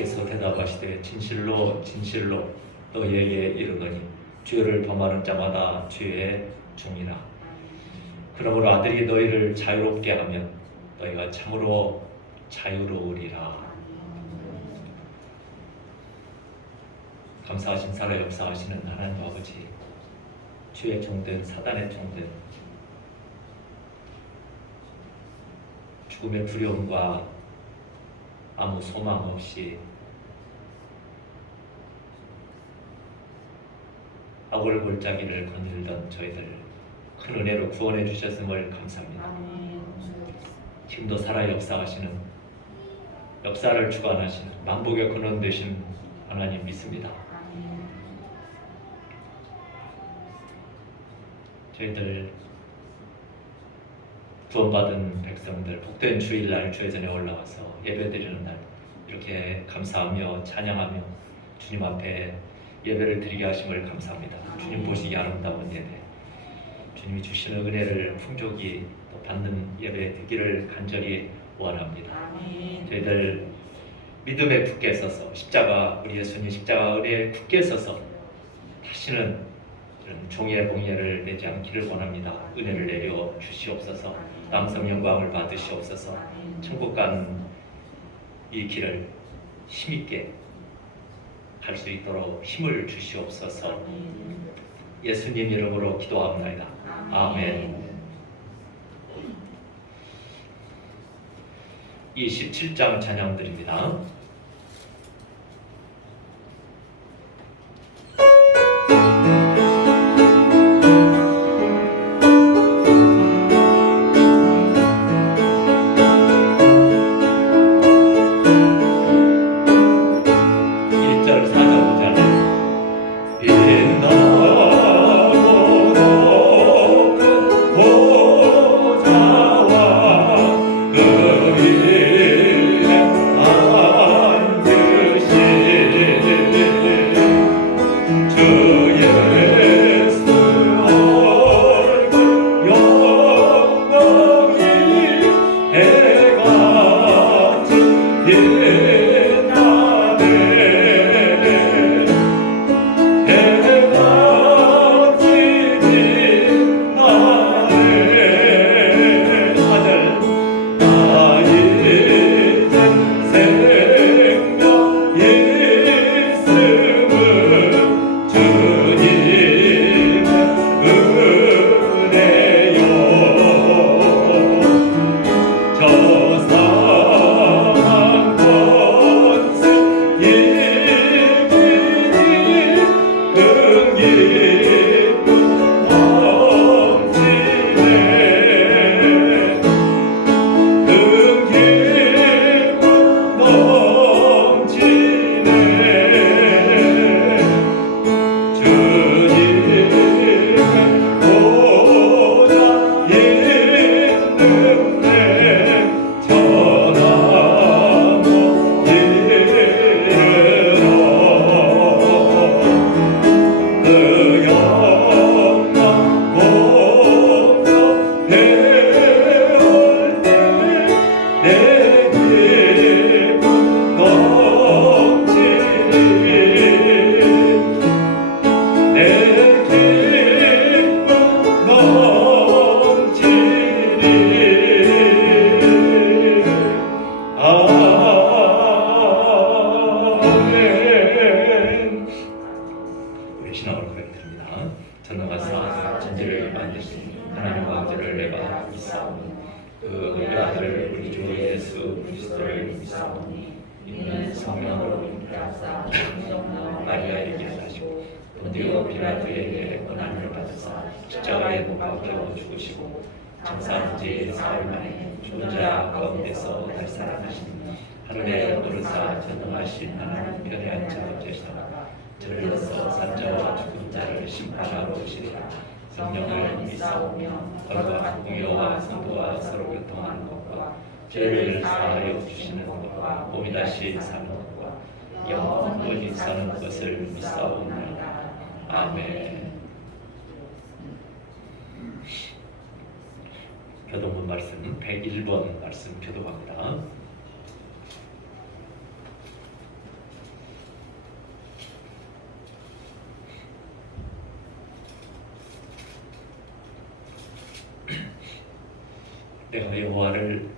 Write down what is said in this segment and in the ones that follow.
예수께서 대답하시되 진실로 진실로 너희에게 이르노니 죄를 범하는 자마다 죄의 종이라. 그러므로 아들이 너희를 자유롭게 하면 너희가 참으로 자유로우리라. 감사하신 살아 역사하시는 하나님 아버지, 죄의 종된 사단의 종된 죽음의 두려움과 아무 소망 없이 악을 골짜기를 거닐던 저희들 큰 은혜로 구원해 주셨음을 감사합니다. 지금도 살아 역사하시는, 역사를 주관하시는 만복의 근원 되신 하나님 믿습니다. 저희들 구원받은 백성들 복된 주일날 주회전에 올라와서 예배드리는 날 이렇게 감사하며 찬양하며 주님 앞에 예배를 드리게 하심을 감사합니다. 주님 보시기 아름다운 예배, 주님이 주시는 은혜를 풍족히 또 받는 예배 되기를 간절히 원합니다. 저희들 믿음에 굳게 서서 십자가, 우리 예수님 십자가 은혜에 굳게 서서 다시는 이런 종의 봉예를 내지 않기를 원합니다. 은혜를 내려 주시옵소서. 남성 영광을 받으시옵소서. 천국 간 이 길을 힘있게 갈 수 있도록 힘을 주시옵소서. 예수님 이름으로 기도합니다. 아멘. 27장 찬양드립니다. 십자가에 못 박혀 죽으시고 장사한지 사흘 만에 죽은 자 가운데서 다시 살아나신 하늘의 오르사 전능하신 하나님 편에 앉아 계시다가 저리로서 산자와 죽은 자를 심판하러 오시리라. 성령을 믿사오며 거룩한 공의와 성도와 서로 교통하는 것과 죄를 사하여 주시는 것과 몸이 다시 사는 것과 영원히 사는 것을 믿사오나이다. 아멘. 교도문 말씀 101번 말씀 교도합니다. 내가 여호와를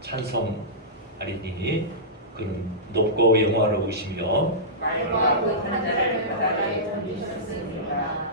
찬송하리니 그는 높고 영화로우시며 말과 못한 자를 바다에 던지셨습니다.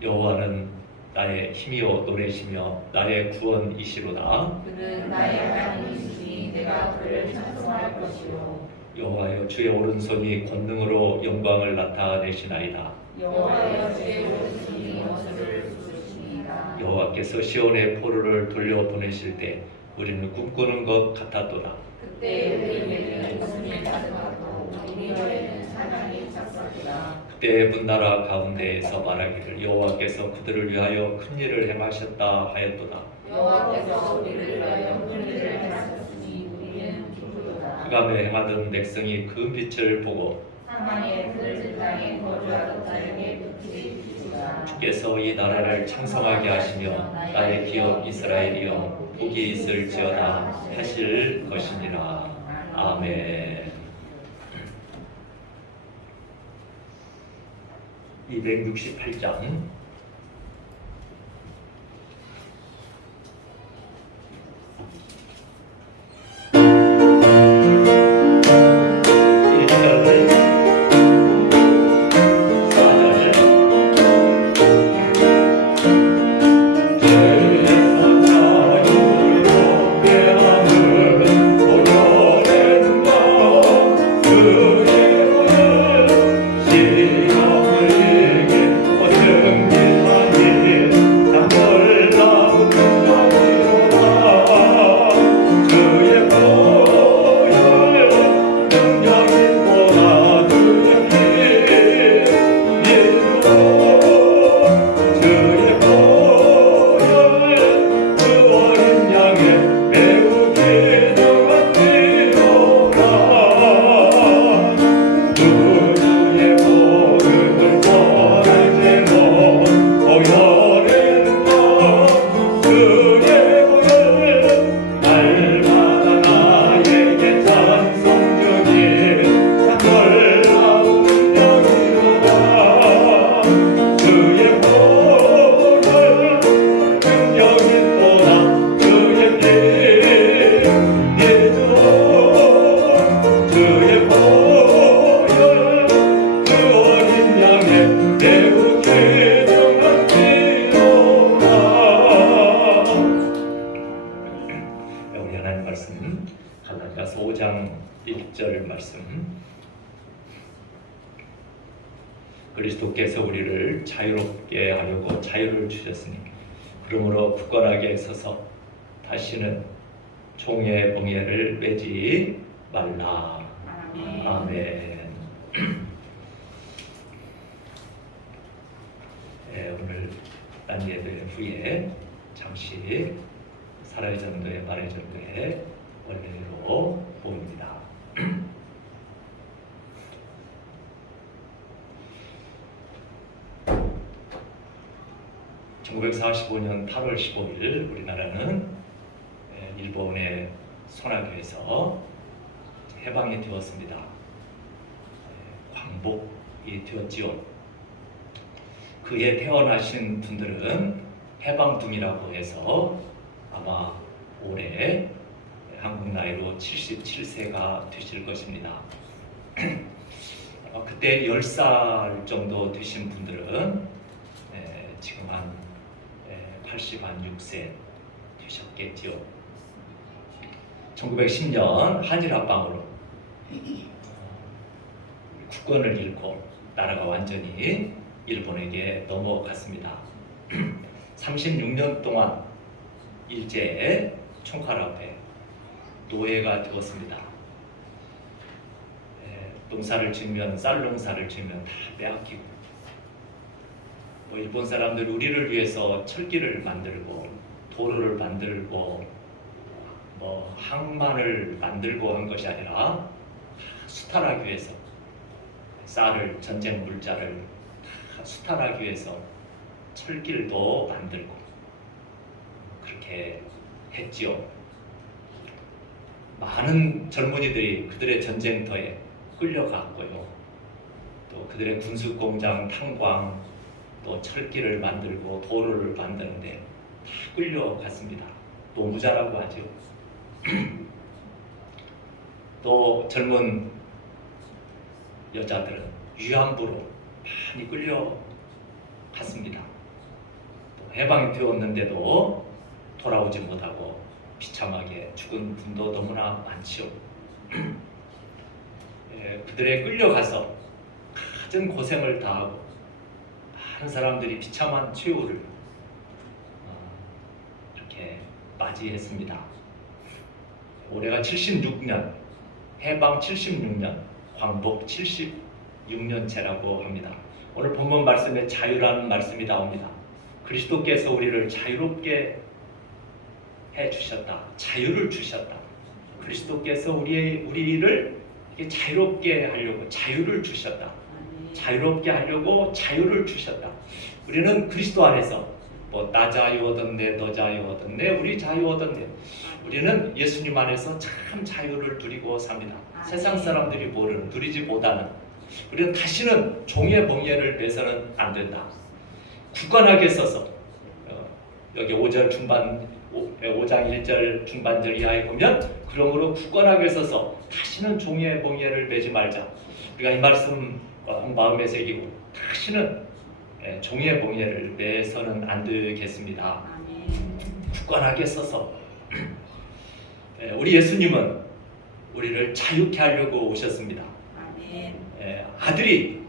여호와는 나의 힘이요 노래시며 나의 구원이시로다. 그는 나의 하나님이시니 내가 그를 찬송할 것이요. 여호와여 주의 오른손이 권능으로 영광을 나타내시나이다. 여호와여 주의 오른손이 원수를 부수시니이다. 여호와께서 시온의 포로를 돌려보내실 때 우리는 꿈꾸는 것 같았도다. 그때 우리에게는 웃음이 가득하고 우리 혀에는 찬양이 찼었다. 그때 문나라 가운데에서 말하기를 여호와께서 그들을 위하여 큰 일을 행하셨다 하였도다. 여호와께서 우리를 위하여 큰 일을 행하셨으니 우리는 기쁘도다. 그감에 행하던 백성이 그 빛을 보고 사망의 그늘진 땅에 거주하던 자에게 빛이 비치다. 주께서 이 나라를 창성하게 하시며 나의 기업 이스라엘이여 복이 있을지어다 하실 것이니라. 아멘. 268장 갈라디아서 5장 1절 말씀. 그리스도께서 우리를 자유롭게 하려고 자유를 주셨으니 그러므로 굳건하게 서서 다시는 종의 멍에를 매지 말라. 아멘. 네, 오늘 난 예배 후에 잠시 사라의 전도회, 말의 전도회 원래로 모입니다. 1945년 8월 15일 우리나라는 일본의 소나교에서 해방이 되었습니다. 광복이 되었지요. 그해 태어나신 분들은 해방둥이라고 해서 아마 올해 한국 나이로 77세가 되실 것입니다. 그때 10살 정도 되신 분들은 지금 한 86세 되셨겠지요. 1910년 한일합방으로 국권을 잃고 나라가 완전히 일본에게 넘어갔습니다. 36년 동안 일제의 총칼 앞에 노예가 되었습니다. 농사를 지으면 쌀 농사를 지으면 다 빼앗기고, 일본 사람들 우리를 위해서 철기를 만들고 도로를 만들고 항만을 만들고 한 것이 아니라 수탈하기 위해서 쌀을, 전쟁 물자를 수탈하기 위해서 철길도 만들고 그렇게 했지요. 많은 젊은이들이 그들의 전쟁터에 끌려갔고요. 또 그들의 군수공장, 탄광, 또 철길을 만들고 도로를 만드는데 다 끌려갔습니다. 노무자라고 하죠. 또 젊은 여자들은 위안부로 많이 끌려갔습니다. 또 해방이 되었는데도 돌아오지 못하고 비참하게 죽은 분도 너무나 많지요. 그들에 끌려가서 갖은 고생을 다하고 많은 사람들이 비참한 최후를 이렇게 맞이했습니다. 올해가 76년, 해방 76년, 광복 76년째라고 합니다. 오늘 본문 말씀에 자유라는 말씀이 나옵니다. 그리스도께서 우리를 자유롭게 해주셨다. 자유를 주셨다. 그리스도께서 우리를 자유롭게 하려고 자유를 주셨다. 자유롭게 하려고 자유를 주셨다. 우리는 그리스도 안에서 나 자유 얻었네, 너 자유 얻었네, 우리 자유 얻었네. 우리는 예수님 안에서 참 자유를 누리고 삽니다. 세상 사람들이 누리지 못하는. 우리는 다시는 종의 멍에를 매서는 안 된다. 굳건하게 서서 여기 5절 중반 5장 1절 중반절 이하에 보면 그러므로 굳건하게 서서 다시는 종의 멍에를 매지 말자. 우리가 이 말씀 마음에 새기고 다시는 종의 멍에를 매서는 안 되겠습니다. 굳건하게 서서 우리 예수님은 우리를 자유케 하려고 오셨습니다. 아들이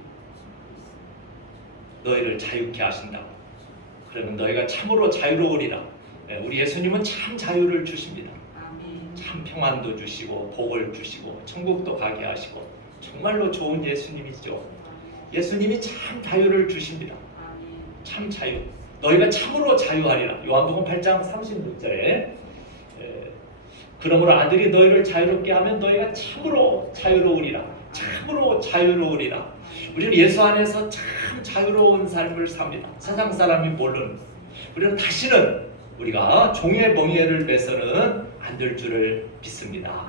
너희를 자유케 하신다고. 그러면 너희가 참으로 자유로우리라. 우리 예수님은 참 자유를 주십니다. 참 평안도 주시고 복을 주시고 천국도 가게 하시고 정말로 좋은 예수님이죠. 예수님이 참 자유를 주십니다. 참 자유. 너희가 참으로 자유하리라. 요한복음 8장 36절에 그러므로 아들이 너희를 자유롭게 하면 너희가 참으로 자유로우리라. 참으로 자유로우리라. 우리는 예수 안에서 참 자유로운 삶을 삽니다. 세상 사람이 모르는. 우리는 다시는 우리가 종의 멍에를 매서는 안 될 줄을 믿습니다.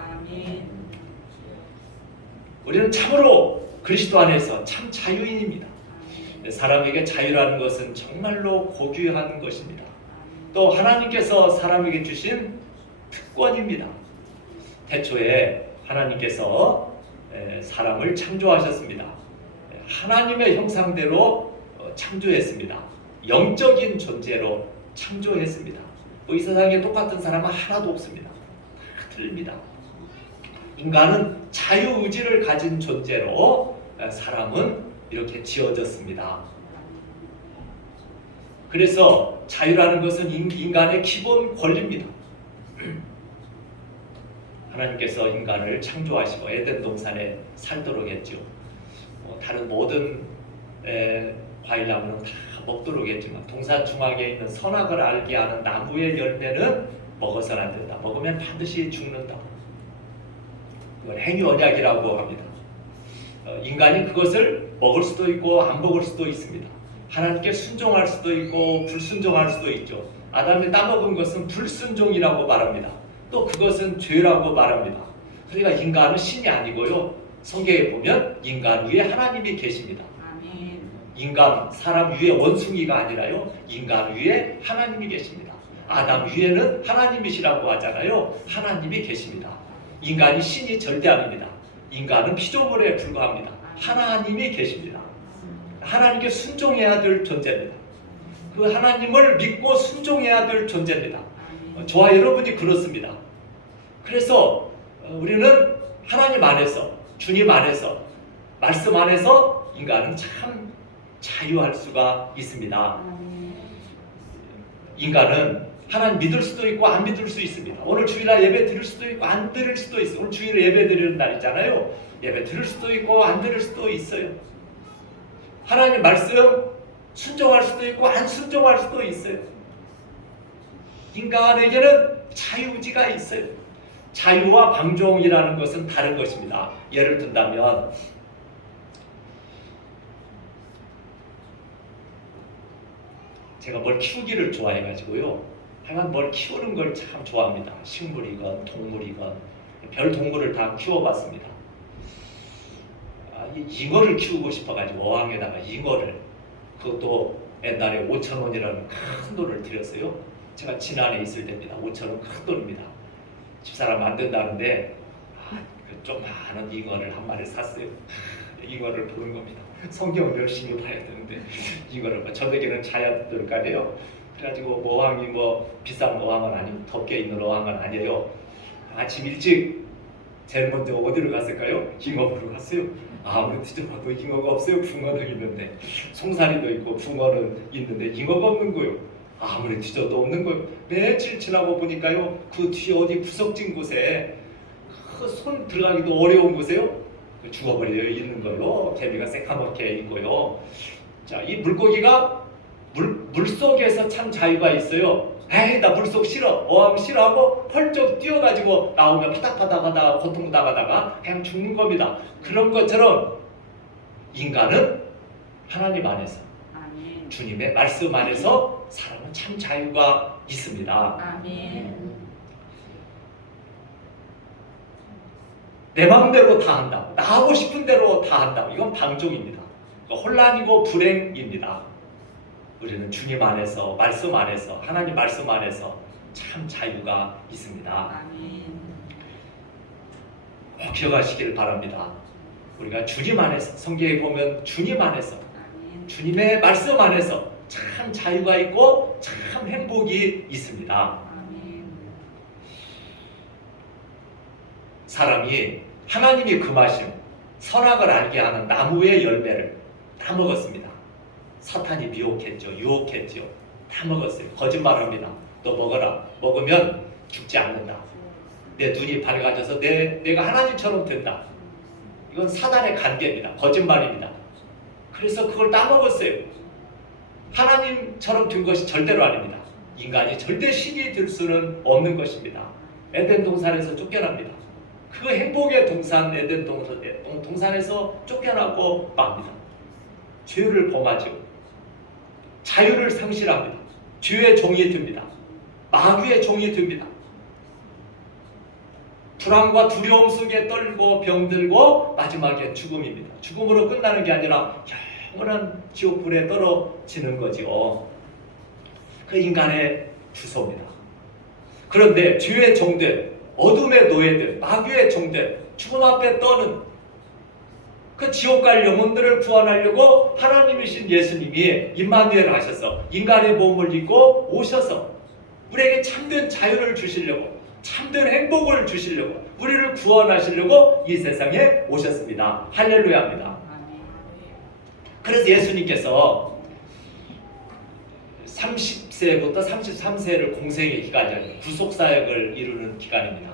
우리는 참으로 그리스도 안에서 참 자유인입니다. 사람에게 자유라는 것은 정말로 고귀한 것입니다. 또 하나님께서 사람에게 주신 특권입니다. 태초에 하나님께서 사람을 창조하셨습니다. 하나님의 형상대로 창조했습니다. 영적인 존재로 창조했습니다. 이 세상에 똑같은 사람은 하나도 없습니다. 다 틀립니다. 인간은 자유의지를 가진 존재로 사람은 이렇게 지어졌습니다. 그래서 자유라는 것은 인간의 기본 권리입니다. 하나님께서 인간을 창조하시고 에덴 동산에 살도록 했죠. 다른 모든 과일나무는 다 먹도록 했지만 동산 중앙에 있는 선악을 알게 하는 나무의 열매는 먹어서는 안 된다. 먹으면 반드시 죽는다. 이건 행위 언약이라고 합니다. 인간이 그것을 먹을 수도 있고 안 먹을 수도 있습니다. 하나님께 순종할 수도 있고 불순종할 수도 있죠. 아담이 따먹은 것은 불순종이라고 말합니다. 또 그것은 죄라고 말합니다. 그러니까 인간은 신이 아니고요. 성경에 보면 인간 위에 하나님이 계십니다. 인간, 사람 위에 원숭이가 아니라요. 인간 위에 하나님이 계십니다. 아담 위에는 하나님이시라고 하잖아요. 하나님이 계십니다. 인간이 신이 절대 아닙니다. 인간은 피조물에 불과합니다. 하나님이 계십니다. 하나님께 순종해야 될 존재입니다. 그 하나님을 믿고 순종해야 될 존재입니다. 저와 여러분이 그렇습니다. 그래서 우리는 하나님 안에서, 주님 안에서, 말씀 안에서 인간은 참 자유할 수가 있습니다. 인간은 하나님 믿을 수도 있고 안 믿을 수 있습니다. 오늘 주일날 예배 드릴 수도 있고 안 드릴 수도 있어요. 오늘 주일에 예배 드리는 날이잖아요. 예배 드릴 수도 있고 안 드릴 수도 있어요. 하나님 말씀 순종할 수도 있고 안 순종할 수도 있어요. 인간에게는 자유의지가 있어요. 자유와 방종이라는 것은 다른 것입니다. 예를 든다면 제가 뭘 키우기를 좋아해가지고요. 하여간 뭘 키우는 걸 참 좋아합니다. 식물이건 동물이건 별 동물을 다 키워봤습니다. 잉어를 키우고 싶어가지고 어항에다가 잉어를, 그것도 옛날에 5,000원이라는 큰 돈을 들였어요. 제가 진안에 있을 때입니다. 5,000원 큰 돈입니다. 집사람 안 된다는데 그 조그마한 잉어를 한 마리 샀어요. 잉어를 보는 겁니다. 성경을 열심히 봐야 되는데 잉어를 저녁에는 자야 될 거 아니에요. 그래가지고 어항이 뭐 비싼 어항은 아니고 덮개 있는 어항은 아니에요. 아침 일찍 제일 먼저 어디를 갔을까요? 잉어 보러 갔어요. 아무리 뒤져봐도 잉어가 없어요. 붕어는 있는데 송사리도 있고 붕어는 있는데 잉어가 없는 거예요. 아무리 뒤져도 없는 거예요. 며칠 지나고 보니까요, 그 뒤에 어디 구석진 곳에 그 손 들어가기도 어려운 곳에요, 죽어버려 있는 거예요. 개미가 새까맣게 있고요. 자, 이 물고기가 물 속에서 참 자유가 있어요. 에이, 나 물속 싫어, 어항 싫어하고 펄쩍 뛰어가지고 나오면 파닥파닥하다가 고통당하다가 그냥 죽는 겁니다. 그런 것처럼 인간은 하나님 안에서, 아멘. 주님의 말씀 안에서 사람은 참 자유가 있습니다. 아멘. 내 마음대로 다 한다, 나 하고 싶은 대로 다 한다, 이건 방종입니다. 혼란이고 불행입니다. 우리는 주님 안에서, 말씀 안에서, 하나님 말씀 안에서 참 자유가 있습니다. 아멘. 꼭 기억하시길 바랍니다. 우리가 주님 안에서, 성경에 보면 주님 안에서, 아멘. 주님의 말씀 안에서 참 자유가 있고 참 행복이 있습니다. 아멘. 사람이 하나님이 금하신 선악을 알게 하는 나무의 열매를 다 먹었습니다. 사탄이 미혹했죠. 유혹했죠. 다 먹었어요. 거짓말합니다. 너 먹어라. 먹으면 죽지 않는다. 내 눈이 밝아져서 내가 하나님처럼 된다. 이건 사단의 관계입니다. 거짓말입니다. 그래서 그걸 다 먹었어요. 하나님처럼 된 것이 절대로 아닙니다. 인간이 절대 신이 될 수는 없는 것입니다. 에덴 동산에서 쫓겨납니다. 그 행복의 동산, 에덴 동산에서 쫓겨나고 맙니다. 죄를 범하죠. 자유를 상실합니다. 죄의 종이 됩니다. 마귀의 종이 됩니다. 불안과 두려움 속에 떨고 병들고 마지막에 죽음입니다. 죽음으로 끝나는 게 아니라 영원한 지옥불에 떨어지는 거죠. 그 인간의 주소입니다. 그런데 죄의 종들, 어둠의 노예들, 마귀의 종들, 죽음 앞에 떠는 그 지옥 갈 영혼들을 구원하려고 하나님이신 예수님이 임마누엘 하셔서 인간의 몸을 입고 오셔서 우리에게 참된 자유를 주시려고, 참된 행복을 주시려고, 우리를 구원하시려고 이 세상에 오셨습니다. 할렐루야입니다. 그래서 예수님께서 30세부터 33세를 공생의 기간이에요. 구속사역을 이루는 기간입니다.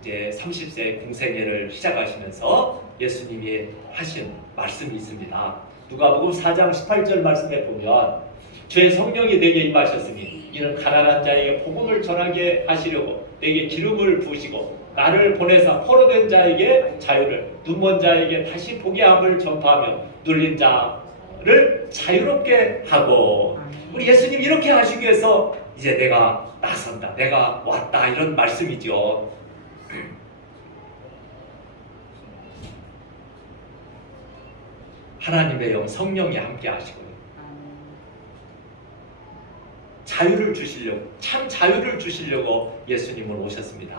이제 30세 공생애를 시작하시면서 예수님이 하신 말씀이 있습니다. 누가복음 4장 18절 말씀에 보면 주의 성령이 내게 임하셨으니 이는 가난한 자에게 복음을 전하게 하시려고 내게 기름을 부으시고 나를 보내사 포로된 자에게 자유를, 눈먼 자에게 다시 보게 함을 전파하며 눌린 자를 자유롭게 하고. 우리 예수님 이렇게 하시기 위해서 이제 내가 나선다, 내가 왔다, 이런 말씀이죠. 하나님의 영 성령이 함께 하시고요. 자유를 주시려고, 참 자유를 주시려고 예수님은 오셨습니다.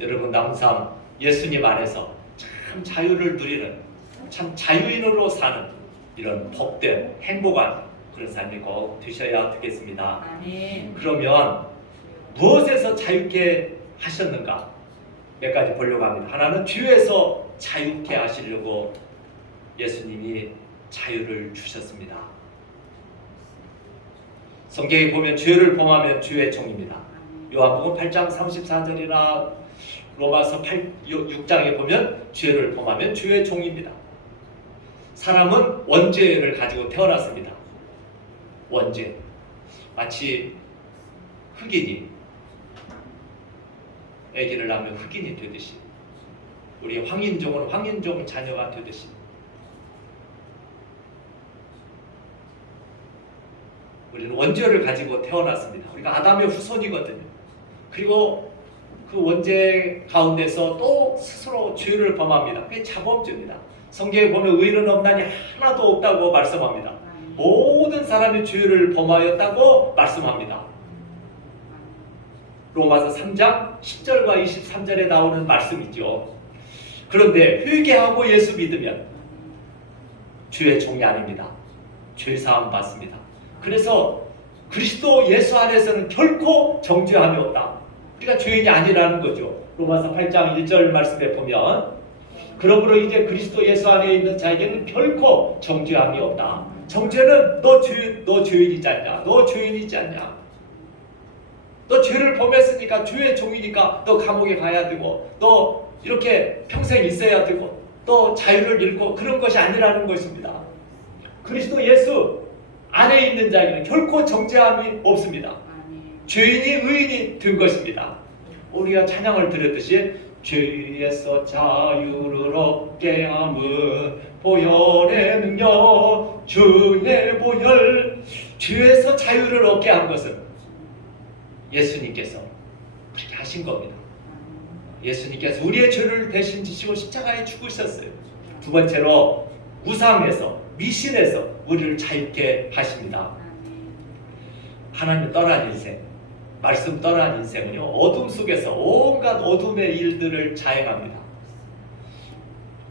여러분, 남은 삶 예수님 안에서 참 자유를 누리는, 참 자유인으로 사는 이런 복된 행복한 그런 삶이 꼭 되셔야 되겠습니다. 아멘. 그러면 무엇에서 자유케 하셨는가? 몇 가지 보려고 합니다. 하나는 죄에서 자유케 하시려고 예수님이 자유를 주셨습니다. 성경에 보면 죄를 범하면 죄의 종입니다. 요한복음 8장 34절이나 로마서 6장에 보면 죄를 범하면 죄의 종입니다. 사람은 원죄를 가지고 태어났습니다. 원죄. 마치 흑인이 아기를 낳으면 흑인이 되듯이, 우리 황인종은 황인종 자녀가 되듯이, 우리는 원죄를 가지고 태어났습니다. 우리가 아담의 후손이거든요. 그리고 그 원죄 가운데서 또 스스로 죄를 범합니다. 그게 자범죄입니다. 성경에 보면 의인은 없나니 하나도 없다고 말씀합니다. 모든 사람이 죄를 범하였다고 말씀합니다. 로마서 3장 10절과 23절에 나오는 말씀이죠. 그런데 회개하고 예수 믿으면 주의 종이 아닙니다. 죄 사함 받습니다. 그래서 그리스도 예수 안에서는 결코 정죄함이 없다. 우리가 죄인이 아니라는 거죠. 로마서 8장 1절 말씀에 보면 그러므로 이제 그리스도 예수 안에 있는 자에게는 결코 정죄함이 없다. 정죄는 너 죄인이지 않냐? 너 죄인이지 않냐? 너 죄를 범했으니까 죄의 종이니까 너 감옥에 가야 되고 너 이렇게 평생 있어야 되고 또 자유를 잃고 그런 것이 아니라는 것입니다. 그리스도 예수 안에 있는 자에게는 결코 정죄함이 없습니다. 죄인이 의인이 된 것입니다. 우리가 찬양을 드렸듯이 죄에서 자유를 얻게 함은 보혈의 능력 주의 보혈. 죄에서 자유를 얻게 한 것은 예수님께서 그렇게 하신 겁니다. 예수님께서 우리의 죄를 대신 지시고 십자가에 죽으셨어요. 두 번째로 우상에서 미신에서 우리를 자유케 하십니다. 하나님 떠난 인생, 말씀 떠난 인생은요, 어둠 속에서 온갖 어둠의 일들을 자행합니다.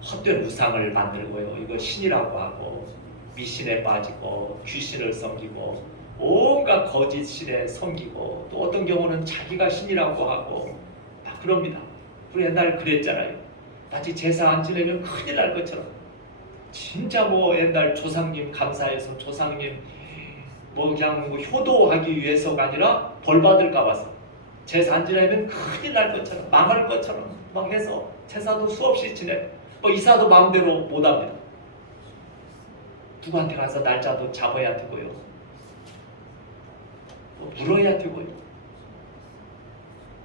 헛된 우상을 만들고요, 이거 신이라고 하고 미신에 빠지고 귀신을 섬기고 온갖 거짓 신에 섬기고 또 어떤 경우는 자기가 신이라고 하고 막 그럽니다. 우리 옛날 그랬잖아요. 마치 제사 안 지내면 큰일 날 것처럼. 진짜 뭐 옛날 조상님 감사해서 조상님 뭐 그냥 뭐 효도하기 위해서가 아니라 벌 받을까 봐서 제사 안 지내면 큰일 날 것처럼 망할 것처럼 막 해서 제사도 수없이 지내. 뭐 이사도 마음대로 못 합니다. 누구한테 가서 날짜도 잡아야 되고요. 뭐 물어야 되고요.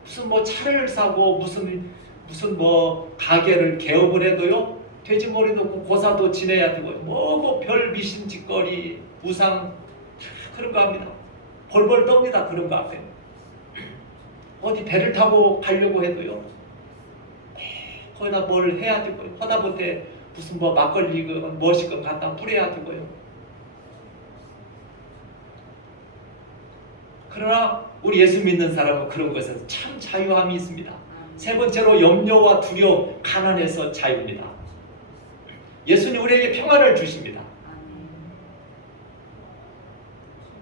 무슨 뭐 차를 사고 무슨 뭐 가게를 개업을 해도요. 돼지머리 놓고 고사도 지내야 되고요. 뭐 별 미신 짓거리 우상 그런 거 합니다. 벌벌 떱니다. 그런 거 앞에. 어디 배를 타고 가려고 해도요. 거기다 뭘 해야 되고요. 하다못해 무슨 뭐 막걸리건 무엇이건 갖다 뿌려야 되고요. 그러나 우리 예수 믿는 사람은 그런 것에서 참 자유함이 있습니다. 세 번째로 염려와 두려움, 가난에서 자유입니다. 예수님 우리에게 평안을 주십니다.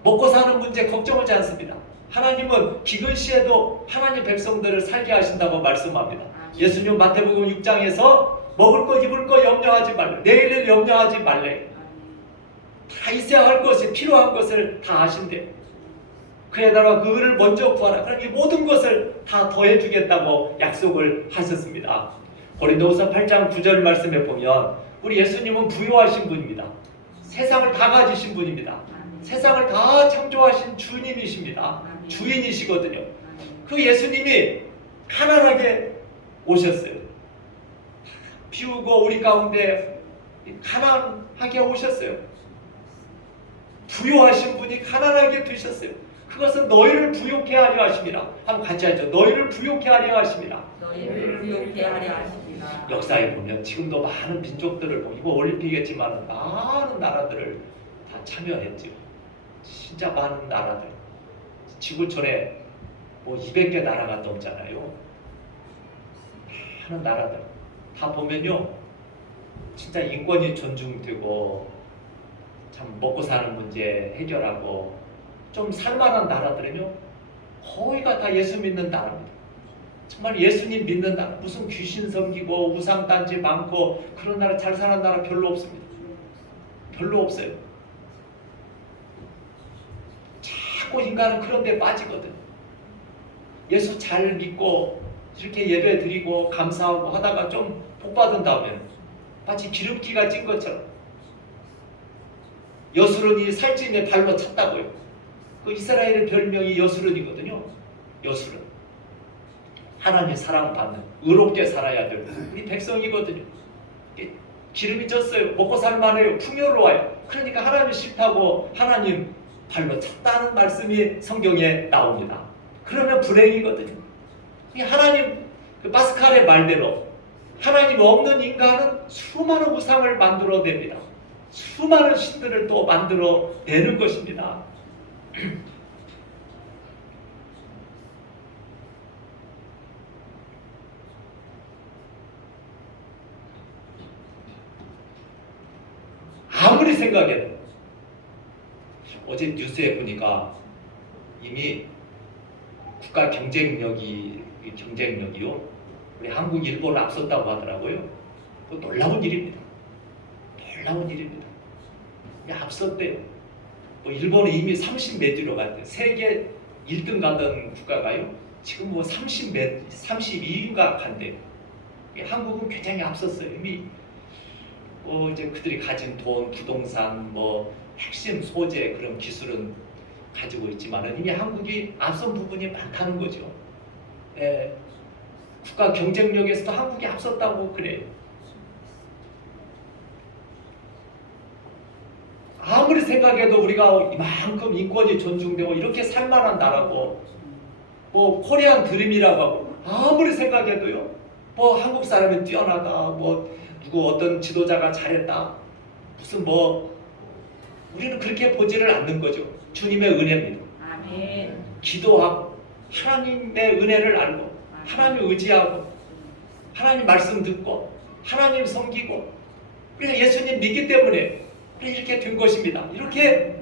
먹고 사는 문제 걱정하지 않습니다. 하나님은 기근 시에도 하나님 백성들을 살게 하신다고 말씀합니다. 예수님 마태복음 6장에서 먹을 거 입을 거 염려하지 말래. 내일을 염려하지 말래. 다 있어야 할 것이 필요한 것을 다 하신대요. 그에다가 그 의를 먼저 구하라. 그럼 이 모든 것을 다 더해주겠다고 약속을 하셨습니다. 고린도후서 8장 9절 말씀에 보면 우리 예수님은 부유하신 분입니다. 세상을 다 가지신 분입니다. 세상을 다 창조하신 주님이십니다. 주인이시거든요. 그 예수님이 가난하게 오셨어요. 비우고 우리 가운데 가난하게 오셨어요. 부유하신 분이 가난하게 되셨어요. 그것은 너희를 부욕해 하려 하심이라. 한번 같이 하죠. 너희를 부욕해 하려 하심이라. 너희를 부욕해 하려 하심이라. 역사에 보면 지금도 많은 민족들을 이거 올림픽이겠지만 많은 나라들을 다 참여했죠. 진짜 많은 나라들. 지구촌에 뭐 200개 나라가 넘잖아요. 많은 나라들 다 보면요, 진짜 인권이 존중되고 참 먹고 사는 문제 해결하고 좀 살만한 나라들은요 거의가 다 예수 믿는 나라입니다. 정말 예수님 믿는 나라. 무슨 귀신 섬기고 우상단지 많고 그런 나라, 잘 사는 나라 별로 없습니다. 별로 없어요. 자꾸 인간은 그런 데 빠지거든. 예수 잘 믿고 이렇게 예배 드리고 감사하고 하다가 좀 복받은 다음에 마치 기름기가 찐 것처럼 여수론이 살찜에 발로 찼다고요. 그 이스라엘의 별명이 여수론이거든요. 여수론. 하나님 사랑받는 의롭게 살아야 되고 우리 백성이거든요. 기름이 쪘어요. 먹고 살만해요. 풍요로워요. 그러니까 하나님 싫다고 하나님 발로 찼다는 말씀이 성경에 나옵니다. 그러면 불행이거든요. 하나님 그 파스칼의 말대로 하나님 없는 인간은 수많은 우상을 만들어냅니다. 수많은 신들을 또 만들어내는 것입니다. 아무리 생각해도 어제 뉴스에 보니까 이미 국가 경쟁력이요 우리 한국 일본을 앞섰다고 하더라고요. 그 놀라운 일입니다. 놀라운 일입니다. 앞섰대요. 뭐 일본은 이미 30몇 위로 갔대요. 세계 1등 가던 국가가요 지금 뭐 32위인가 간대요. 한국은 굉장히 앞섰어요. 이미 이제 그들이 가진 돈, 부동산, 뭐 핵심 소재 그런 기술은 가지고 있지만은 이미 한국이 앞선 부분이 많다는 거죠. 국가 경쟁력에서도 한국이 앞섰다고 그래요. 아무리 생각해도 우리가 이만큼 인권이 존중되고 이렇게 살만한 나라고 뭐 코리안 드림이라고 하고 아무리 생각해도요 뭐 한국 사람이 뛰어나다 뭐 누구 어떤 지도자가 잘했다 무슨 뭐 우리는 그렇게 보지를 않는 거죠. 주님의 은혜입니다. 아멘. 기도하고 하나님의 은혜를 알고 하나님 의지하고 하나님 말씀 듣고 하나님 섬기고 우리가 예수님 믿기 때문에 이렇게 된 것입니다. 이렇게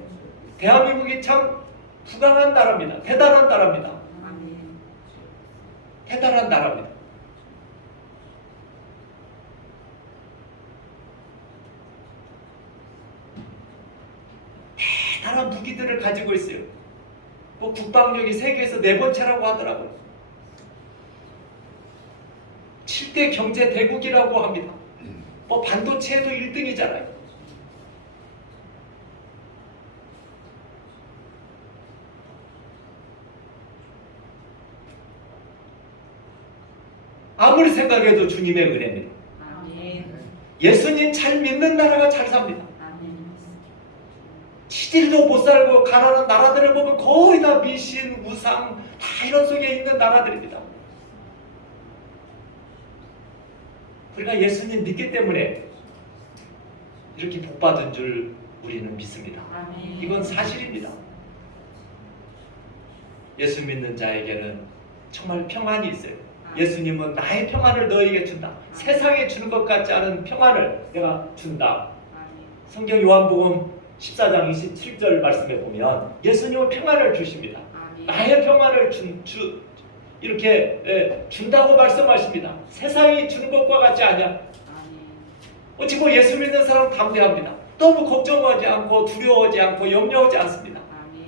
대한민국이 참 부강한 나라입니다. 대단한 나라입니다. 아멘. 대단한 나라입니다. 대단한 무기들을 가지고 있어요. 뭐 국방력이 세계에서 4번째라고 하더라고요. 7대 경제 대국이라고 합니다. 뭐 반도체도 1등이잖아요. 아무리 생각해도 주님의 은혜입니다. 아멘. 예수님 잘 믿는 나라가 잘 삽니다. 아멘. 치질도 못 살고 가난한 나라들을 보면 거의 다 미신, 우상 다 이런 속에 있는 나라들입니다. 우리가 예수님 믿기 때문에 이렇게 복받은 줄 우리는 믿습니다. 아멘. 이건 사실입니다. 예수 믿는 자에게는 정말 평안이 있어요. 예수님은 나의 평안을 너에게 준다. 세상에 주는 것 같지 않은 평안을 내가 준다. 성경 요한복음 14장 27절 말씀에 보면 예수님은 평안을 주십니다. 나의 평안을 이렇게 준다고 말씀하십니다. 세상이 주는 것과 같지 않냐. 어찌 뭐 예수 믿는 사람 담대합니다. 너무 걱정하지 않고 두려워하지 않고 염려하지 않습니다.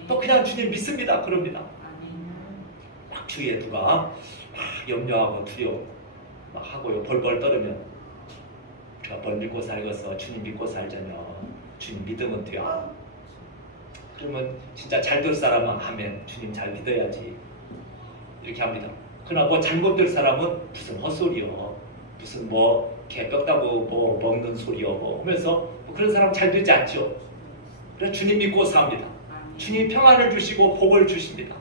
또 그냥 주님 믿습니다. 그럽니다. 막 주위에 누가 막 염려하고 두려워 막 하고요 벌벌 떨으면 우리가 벌 믿고 살겠어 주님 믿고 살자며 주님 믿으면 돼요. 그러면 진짜 잘 될 사람은 아멘 주님 잘 믿어야지 이렇게 합니다. 그러나 뭐 잘못 될 사람은 무슨 헛소리요 무슨 뭐 개뼈 따고 뭐 먹는 소리요 뭐 하면서 뭐 그런 사람 잘 되지 않죠. 그래서 주님 믿고 삽니다. 주님 평안을 주시고 복을 주십니다.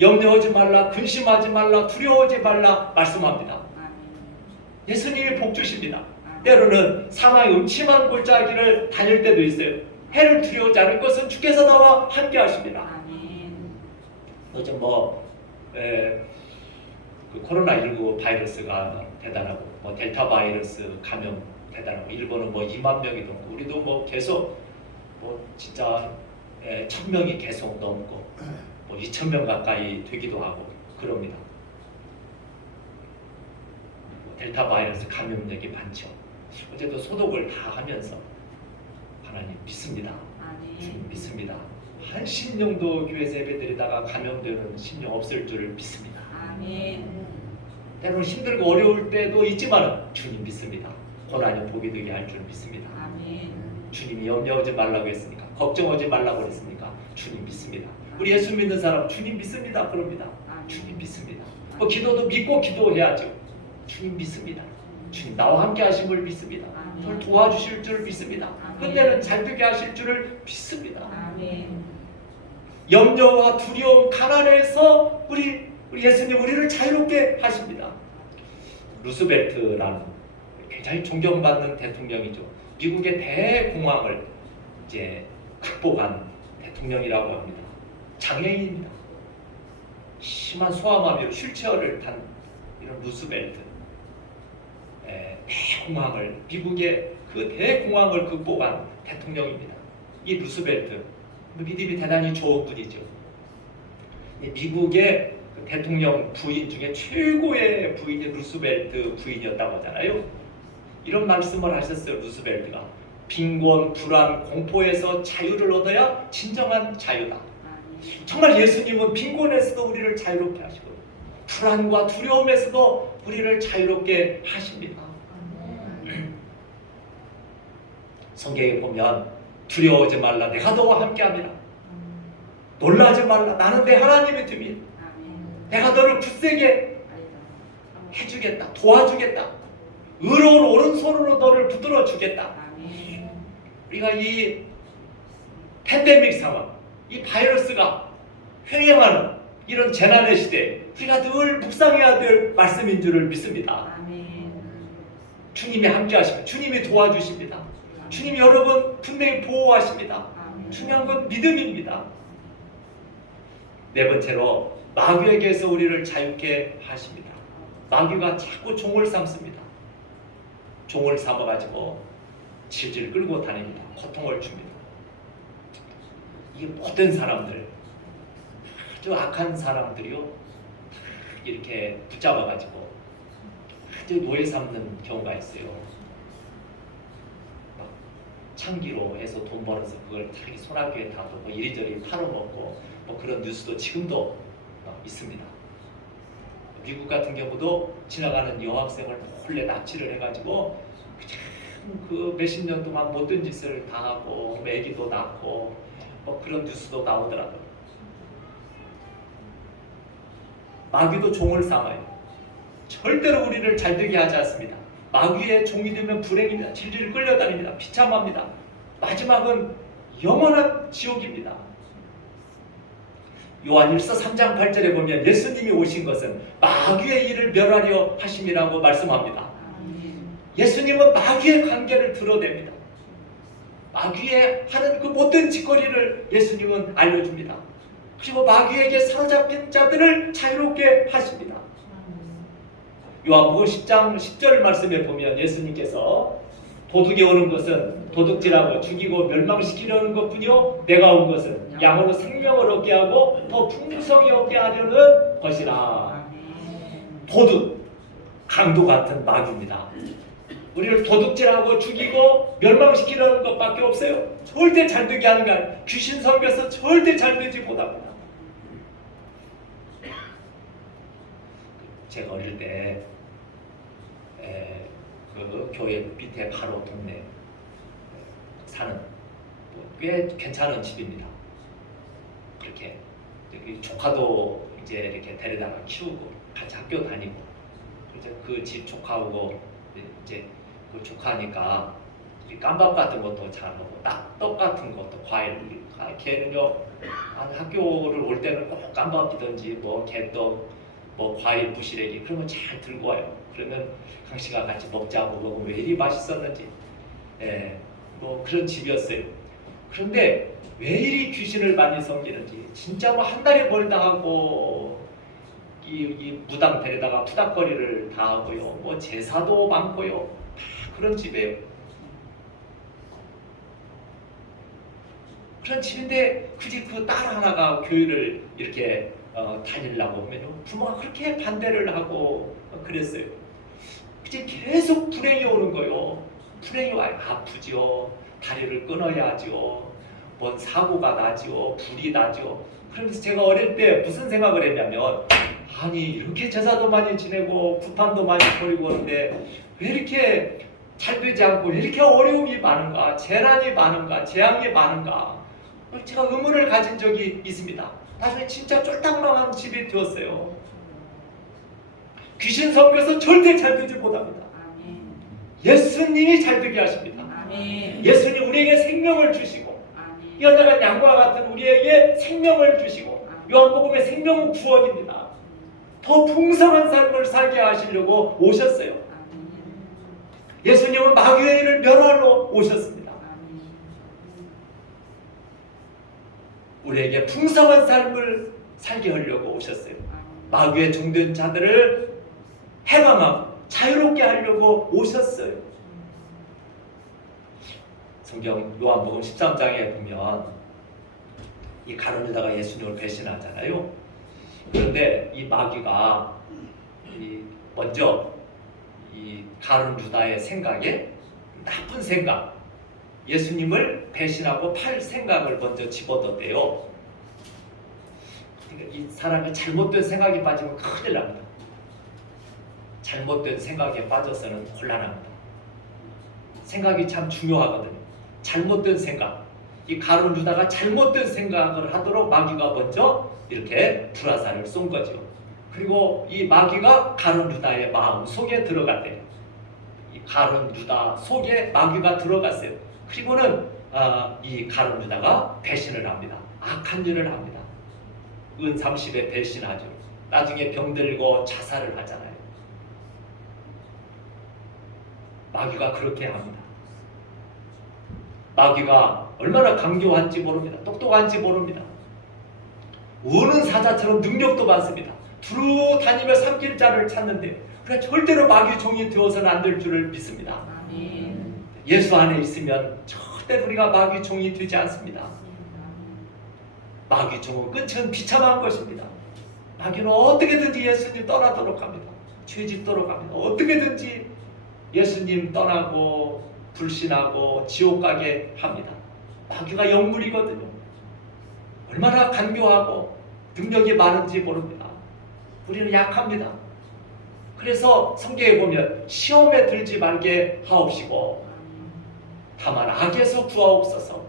염려하지 말라, 근심하지 말라, 두려워하지 말라 말씀합니다. 예수님이 복 주십니다. 때로는 사망의 음침한 골짜기를 다닐 때도 있어요. 해를 두려워하지 않을 것은 주께서 나와 함께 하십니다. 요즘 그 코로나19 바이러스가 대단하고 뭐 델타 바이러스 감염 대단하고 일본은 뭐 2만 명이 넘고 우리도 뭐 계속 뭐 진짜 1,000명이 계속 넘고 뭐 2,000명 가까이 되기도 하고 그럽니다. 델타 바이러스 감염력이 많죠. 어제도 소독을 다 하면서 하나님 믿습니다. 주님 믿습니다. 한 심령도 교회에서 예배드리다가 감염되는 심령 없을 줄 믿습니다. 때로는 힘들고 어려울 때도 있지만 주님 믿습니다. 고난이 복이 되게 할 줄 믿습니다. 주님이 염려하지 말라고 했으니까 걱정하지 말라고 했으니까 주님 믿습니다. 우리 예수 믿는 사람 주님 믿습니다. 그럽니다. 주님 믿습니다. 뭐 기도도 믿고 기도해야죠. 주님 믿습니다. 주님 나와 함께 하신 걸 믿습니다. 저를 도와주실 줄 믿습니다. 그때는 잘되게 하실 줄을 믿습니다. 염려와 두려움, 가난에서 우리 예수님 우리를 자유롭게 하십니다. 루스벨트라는 굉장히 존경받는 대통령이죠. 미국의 대공황을 이제 극복한 대통령이라고 합니다. 장애인입니다. 심한 소아마비로 휠체어를 탄 이런 루스벨트 대공황을 미국의 그 대공황을 극복한 대통령입니다. 이 루스벨트, 믿음이 대단히 좋은 분이죠. 미국의 그 대통령 부인 중에 최고의 부인이 루스벨트 부인이었다고 하잖아요. 이런 말씀을 하셨어요. 루스벨트가 빈곤, 불안, 공포에서 자유를 얻어야 진정한 자유다. 정말 예수님은 빈곤에서도 우리를 자유롭게 하시고 불안과 두려움에서도 우리를 자유롭게 하십니다. 성경에 보면 두려워하지 말라, 내가 너와 함께합니다. 놀라지 말라, 나는 내 하나님의 틈이 내가 너를 굳세게 해주겠다, 도와주겠다, 의로운 오른손으로 너를 붙들어 주겠다. 우리가 이 팬데믹 상황, 이 바이러스가 횡행하는 이런 재난의 시대에 우리가 늘 묵상해야 될 말씀인 줄을 믿습니다. 주님이 함께하십니다. 주님이 도와주십니다. 주님이 여러분 분명히 보호하십니다. 중요한 건 믿음입니다. 네 번째로 마귀에게서 우리를 자유케 하십니다. 마귀가 자꾸 종을 삼습니다. 종을 삼아가지고 질질 끌고 다닙니다. 고통을 줍니다. 이게 모든 사람들, 아주 악한 사람들이요, 이렇게 붙잡아가지고 아주 노예 삼는 경우가 있어요. 막 창기로 해서 돈 벌어서 그걸 자기 손아귀에 다 두고 이리저리 팔아먹고 뭐 그런 뉴스도 지금도 있습니다. 미국 같은 경우도 지나가는 여학생을 몰래 납치를 해가지고 그 몇십 년 동안 못된 짓을 당하고 애기도 낳고 뭐 그런 뉴스도 나오더라고요. 마귀도 종을 삼아요. 절대로 우리를 잘되게 하지 않습니다. 마귀의 종이 되면 불행입니다. 질질 끌려다닙니다. 비참합니다. 마지막은 영원한 지옥입니다. 요한일서 3장 8절에 보면 예수님이 오신 것은 마귀의 일을 멸하려 하심이라고 말씀합니다. 예수님은 마귀의 관계를 드러냅니다. 마귀의 하는 그 모든 짓거리를 예수님은 알려줍니다. 그리고 마귀에게 사로잡힌 자들을 자유롭게 하십니다. 요한복음 10장 10절 말씀에 보면 예수님께서 도둑이 오는 것은 도둑질하고 죽이고 멸망시키려는 것뿐이요 내가 온 것은 양으로 생명을 얻게 하고 더 풍성히 얻게 하려는 것이라. 도둑, 강도 같은 마귀입니다. 우리를 도둑질하고 죽이고 멸망시키려는 것밖에 없어요. 절대 잘되게 하는 거 아니에요. 귀신 섬겨서 절대 잘되지 못합니다. 제가 어릴 때 그 교회 밑에 바로 동네 사는 꽤 괜찮은 집입니다. 그렇게 조카도 이제 이렇게 데려다가 키우고 같이 학교 다니고 이제 그 집 조카하고 이제 그 조카니까 깜밥 같은 것도 잘 먹고 떡 같은 것도 과일 걔는요 학교를 올 때는 꼭 깜밥이든지 뭐 개떡 뭐 과일 부시래기 그런 거 잘 들고 와요. 그러면 강씨가 같이 먹자고 먹으면 왜 이리 맛있었는지 뭐 그런 집이었어요. 그런데 왜 이리 귀신을 많이 섬기는지 진짜 뭐 한 달에 벌다 하고 이 무당 데려다가 푸닥거리를 다 하고요. 뭐 제사도 많고요. 다 그런 집이에요. 그런 집인데 굳이 그 딸 하나가 교회를 이렇게 다니려고 하면 부모가 그렇게 반대를 하고 그랬어요. 이제 계속 불행이 오는 거예요. 불행이 와요. 아프죠. 다리를 끊어야죠. 뭔 사고가 나죠. 불이 나죠. 그러면서 제가 어릴 때 무슨 생각을 했냐면 아니 이렇게 제사도 많이 지내고 구판도 많이 버리고 하는데 왜 이렇게 잘 되지 않고 왜 이렇게 어려움이 많은가, 재난이 많은가, 재앙이 많은가 제가 의문을 가진 적이 있습니다. 나중에 진짜 쫄딱망한 집이 되었어요. 귀신 섬겨서 절대 잘되지 못합니다. 예수님이 잘되게 하십니다. 예수님 우리에게 생명을 주시고 연약한 양과 같은 우리에게 생명을 주시고 요한복음의 생명은 구원입니다. 더 풍성한 삶을 살게 하시려고 오셨어요. 예수님은 마귀의 일을 멸하러 오셨습니다. 우리에게 풍성한 삶을 살게 하려고 오셨어요. 마귀의 종된 자들을 해방하고 자유롭게 하려고 오셨어요. 성경 요한복음 13장에 보면 이 가룟 유다가 예수님을 배신하잖아요. 그런데 이 마귀가 먼저 이 가룟 유다의 생각에 나쁜 생각, 예수님을 배신하고 팔 생각을 먼저 집어넣대요. 그러니까 이 사람이 잘못된 생각에 빠지면 큰일 납니다. 잘못된 생각에 빠져서는 곤란합니다. 생각이 참 중요하거든요. 잘못된 생각, 이 가룟 유다가 잘못된 생각을 하도록 마귀가 먼저 이렇게 불화살을 쏜 거죠. 그리고 이 마귀가 가룟 유다의 마음 속에 들어갔대요. 이 가룟 유다 속에 마귀가 들어갔어요. 그리고는 이 가룟 유다가 배신을 합니다. 악한 일을 합니다. 은 30에 배신하죠. 나중에 병들고 자살을 하잖아요. 마귀가 그렇게 합니다. 마귀가 얼마나 강교한지 모릅니다. 똑똑한지 모릅니다. 우는 사자처럼 능력도 많습니다. 두루 다니며 삼킬 자를 찾는데 그러나 절대로 마귀 종이 되어서는 안 될 줄을 믿습니다. 아멘. 예수 안에 있으면 절대 우리가 마귀 종이 되지 않습니다. 마귀 종은 끝은 비참한 것입니다. 마귀는 어떻게든지 예수님 떠나도록 합니다. 죄짓도록 합니다. 어떻게든지 예수님 떠나고 불신하고 지옥 가게 합니다. 마귀가 영물이거든요. 얼마나 간교하고 능력이 많은지 모릅니다. 우리는 약합니다. 그래서 성경에 보면 시험에 들지 말게 하옵시고 다만 악에서 구하옵소서.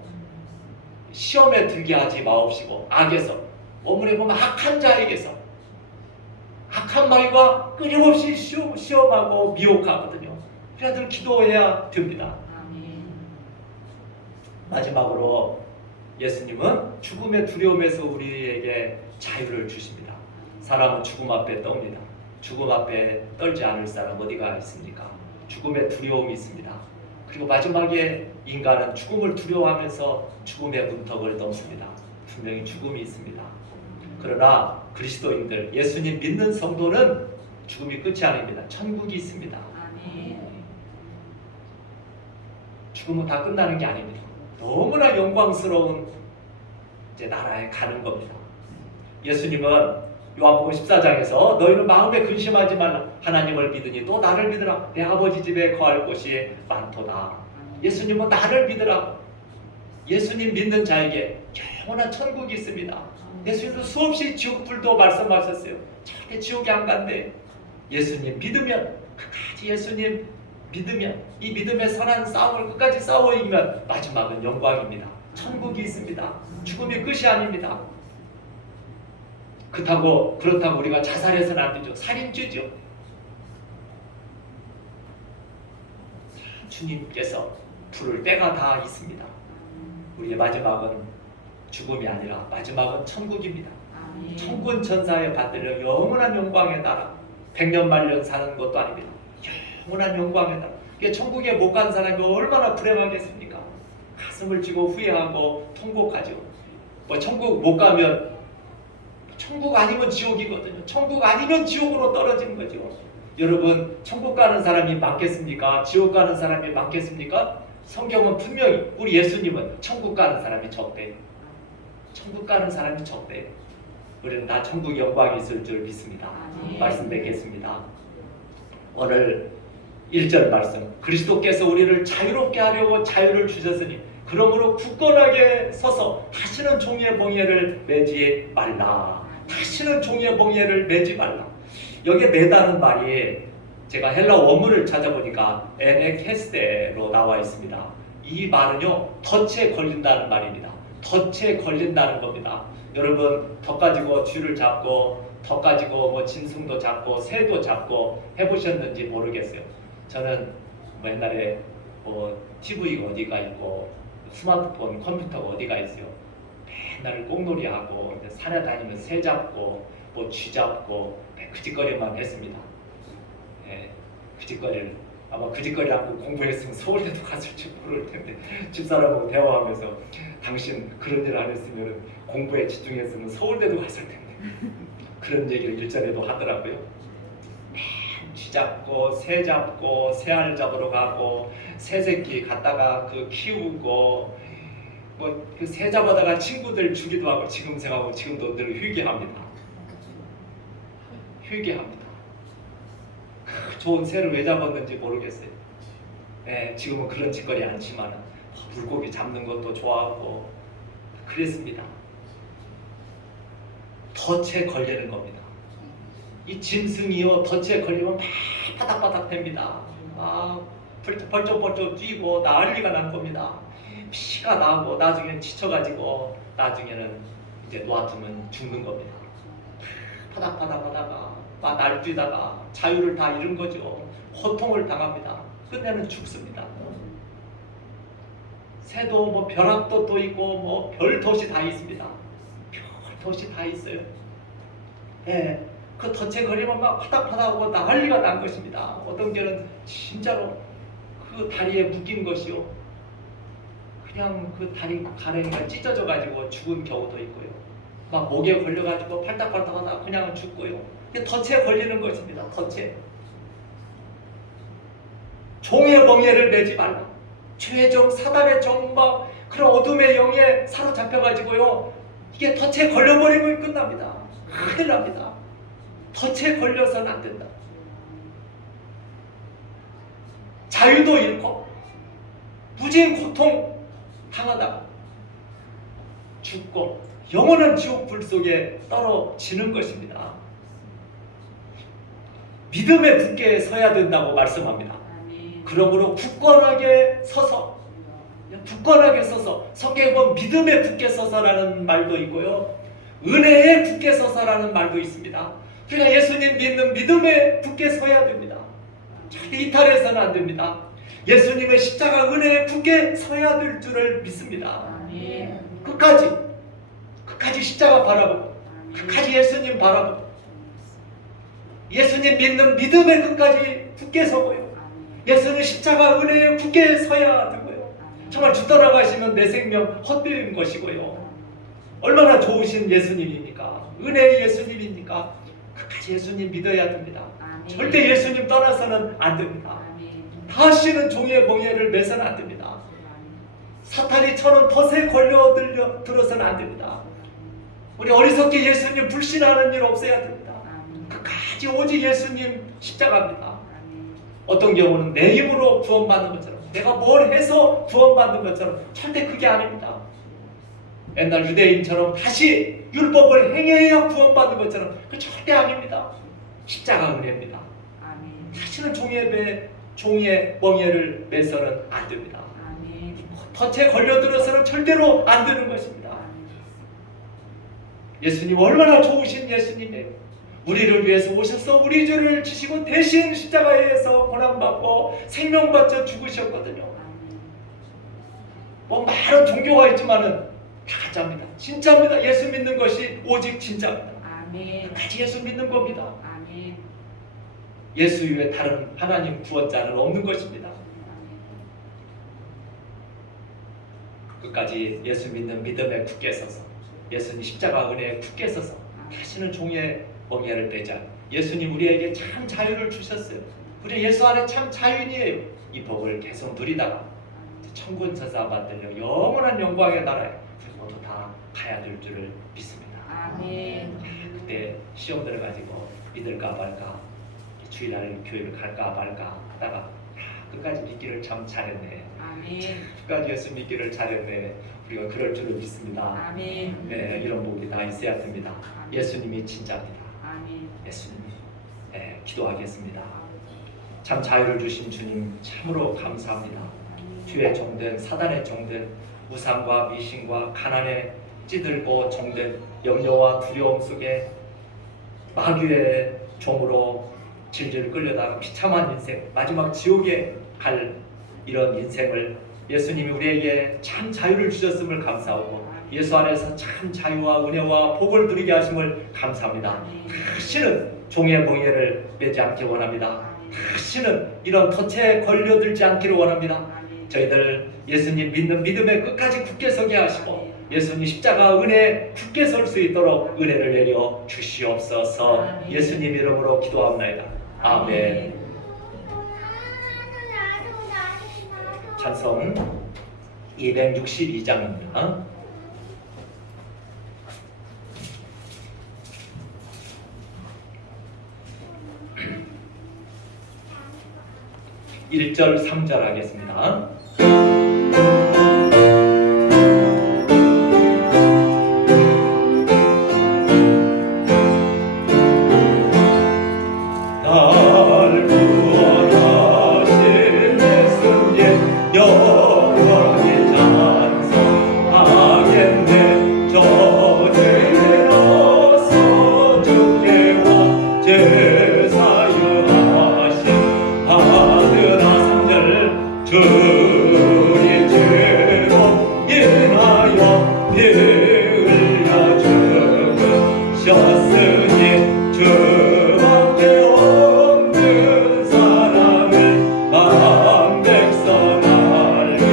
시험에 들게 하지 마옵시고 악에서, 원문에 보면 악한 자에게서, 악한 마귀가 끊임없이 시험하고 미혹하거든요. 그래야 늘 기도해야 됩니다. 마지막으로 예수님은 죽음의 두려움에서 우리에게 자유를 주십니다. 사람은 죽음 앞에 떱니다. 죽음 앞에 떨지 않을 사람 어디가 있습니까? 죽음의 두려움이 있습니다. 그리고 마지막에 인간은 죽음을 두려워하면서 죽음의 문턱을 넘습니다. 분명히 죽음이 있습니다. 그러나 그리스도인들, 예수님 믿는 성도는 죽음이 끝이 아닙니다. 천국이 있습니다. 죽음은 다 끝나는 게 아닙니다. 너무나 영광스러운 이제 나라에 가는 겁니다. 예수님은 요한복음 14장에서 너희는 마음에 근심하지 말라. 하나님을 믿으니 또 나를 믿으라. 내 아버지 집에 거할 곳이 많도다. 예수님은 나를 믿으라. 예수님 믿는 자에게 영원한 천국이 있습니다. 예수님도 수없이 지옥불도 말씀하셨어요. 절대 지옥에 안 간대. 예수님 믿으면, 끝까지 예수님 믿으면, 이 믿음의 선한 싸움을 끝까지 싸워 이기면 마지막은 영광입니다. 천국이 있습니다. 죽음이 끝이 아닙니다. 그렇다고 우리가 자살해서는 안 되죠. 살인죄죠. 주님께서 부를 때가 다 있습니다. 우리의 마지막은 죽음이 아니라 마지막은 천국입니다. 천군 천사의 받들려 영원한 영광의 나라. 100년 만년 사는 것도 아닙니다. 영원한 영광의 나라. 천국에 못 간 사람이 얼마나 불행하겠습니까? 가슴을 쥐고 후회하고 통곡하죠. 천국 못 가면, 천국 아니면 지옥이거든요. 천국 아니면 지옥으로 떨어지는 거죠. 여러분, 천국 가는 사람이 많겠습니까? 지옥 가는 사람이 많겠습니까? 성경은 분명히 우리 예수님은 천국 가는 사람이 적대요. 천국 가는 사람이 적대요. 우리는 다 천국 영광이 있을 줄 믿습니다. 말씀 뵙겠습니다. 오늘 1절 말씀, 그리스도께서 우리를 자유롭게 하려고 자유를 주셨으니 그러므로 굳건하게 서서 다시는 종의 멍에를 매지 말라. 다시는 종의 멍에를 매지 말라. 여기에 매다는 말이 제가 헬라 원문을 찾아보니까 에네케스테로 나와 있습니다. 이 말은요, 덫에 걸린다는 말입니다. 덫에 걸린다는 겁니다. 여러분, 덫 가지고 쥐를 잡고, 덫 가지고 뭐 짐승도 잡고 새도 잡고 해보셨는지 모르겠어요. 저는 옛날에 TV가 어디가 있고 스마트폰, 컴퓨터가 어디가 있어요. 맨날 꽁놀이하고 산에 다니면서 새 잡고 뭐 쥐 잡고 그 짓거리만 했습니다. 그 짓거리를 아마 그 짓거리 하고 공부했으면 서울대도 갔을지 모를 텐데 집사람하고 대화하면서 당신 그런 일 안 했으면 공부에 집중했으면 서울대도 갔을 텐데 그런 얘기를 일전에도 하더라고요. 쥐 잡고 새 잡고 새알 잡으러 가고 새 새끼 갖다가 그 키우고 뭐 그 새 잡아다가 친구들 주기도 하고 지금 생각하고 지금도 늘 회개합니다. 회개합니다. 좋은 새를 왜 잡았는지 모르겠어요. 예, 지금은 그런 짓거리 않지만 물고기 잡는 것도 좋아하고 그랬습니다. 덫에 걸리는 겁니다. 이 짐승이요 덫에 걸리면 막 바닥바닥 됩니다. 막 벌쩍벌쩍 뛰고 난리가 날 겁니다. 피가 나고 나중에는 지쳐가지고 나중에는 이제 놔두면 죽는 겁니다. 바닥바닥 하다가 막 날뛰다가 자유를 다 잃은 거죠. 고통을 당합니다. 끝내는 죽습니다. 새도 뭐 벼락도 또 있고 뭐 별도시 다 있습니다. 별도시 다 있어요. 예, 그 덫에 걸리면 막 파닥파닥하고 난리가 난 것입니다. 어떤 개는 진짜로 그 다리에 묶인 것이요, 그냥 그 다리 가랭이가 찢어져 가지고 죽은 경우도 있고요. 막 목에 걸려 가지고 팔딱팔딱하다 그냥 죽고요. 이게 덫에 걸리는 것입니다. 덫에. 종의 멍에를 매지 말라. 최종 사단의 종막 그런 어둠의 영에 사로잡혀 가지고요, 이게 덫에 걸려버리면 끝납니다. 큰일 납니다. 덫에 걸려서는 안 된다. 자유도 잃고 무진 고통 당하다가 죽고 영원한 지옥 불 속에 떨어지는 것입니다. 믿음의 굳게 서야 된다고 말씀합니다. 그러므로 굳건하게 서서, 성경에 보면 믿음에 굳게 서서라는 말도 있고요, 은혜에 굳게 서서라는 말도 있습니다. 우리가 예수님 믿는 믿음에 굳게 서야 됩니다. 절대 이탈해서는 안 됩니다. 예수님의 십자가 은혜에 굳게 서야 될 줄을 믿습니다. 끝까지 십자가 바라보고, 끝까지 예수님 바라보고, 예수님 믿는 믿음에 끝까지 굳게 서고요, 예수님 십자가 은혜에 굳게 서야 되고요. 정말 주 떠나가시면 내 생명 헛되는 것이고요. 얼마나 좋으신 예수님입니까? 은혜의 예수님입니까? 끝까지 예수님 믿어야 됩니다. 절대 예수님 떠나서는 안 됩니다. 다시는 종의 멍에를 매서는 안 됩니다. 사탄이 쳐는 덫에 걸려들어서는 안 됩니다. 우리 어리석게 예수님 불신하는 일 없어야 됩니다. 끝까지 오직 예수님 십자가입니다. 어떤 경우는 내 힘으로 구원받는 것처럼, 내가 뭘 해서 구원받는 것처럼, 절대 그게 아닙니다. 옛날 유대인처럼 다시 율법을 행해야 구원받는 것처럼, 그 절대 아닙니다. 십자가 은혜입니다. 다시는 종의 멍에를 매서는 안 됩니다. 덫에 걸려들어서는 절대로 안 되는 것입니다. 예수님 얼마나 좋으신 예수님이에요. 우리를 위해서 오셔서 우리 죄를 지시고 대신 십자가에서 고난받고 생명 바쳐 죽으셨거든요. 뭐 많은 종교가 있지만은 다 가짜입니다. 진짜입니다. 예수 믿는 것이 오직 진짜입니다. 끝까지 예수 믿는 겁니다. 예수 외에 다른 하나님 구원자는 없는 것입니다. 끝까지 예수 믿는 믿음에 굳게 서서, 예수님 십자가 은혜에 굳게 서서 다시는 종의 멍에를 매자. 예수님 우리에게 참 자유를 주셨어요. 우리 예수 안에 참 자유인이에요. 이 복을 계속 누리다가 천군 천사 받들려 영원한 영광의 나라에 우리 모두 다 가야 될 줄을 믿습니다. 그때 시험 들어가지고 믿을까 말까, 주일날 교회를 갈까 말까 하다가 끝까지 믿기를 참 잘했네. 끝까지 예수 믿기를 잘했네. 우리가 그럴 줄을 믿습니다. 네, 이런 복이 다 있어야 됩니다. 예수님이 진짜입니다. 예수님이. 네, 기도하겠습니다. 참 자유를 주신 주님 참으로 감사합니다. 주의 종된, 사단의 종된 우상과 미신과 가난에 찌들고 종된 염려와 두려움 속에 마귀의 종으로 질질 끌려다가 비참한 인생, 마지막 지옥에 갈 이런 인생을 예수님이 우리에게 참 자유를 주셨음을 감사하고, 예수 안에서 참 자유와 은혜와 복을 누리게 하심을 감사합니다. 다시는 종의 멍에를 매지 않기 원합니다. 다시는 이런 덫에 걸려들지 않기를 원합니다. 저희들 예수님 믿는 믿음에 끝까지 굳게 서게 하시고, 예수님 십자가 은혜에 굳게 설 수 있도록 은혜를 내려 주시옵소서. 예수님 이름으로 기도합니다. 아멘. 찬송 262장입니다. 1절 3절 하겠습니다. 날 구원하신 예수님 영원히 찬송하겠네. 저 죄로서 주께와 제사유하신 아들아 3절 주의 죄로 인하여 피 흘려 죽으셨으니 주 앞에 없는 사랑을 만백성 알게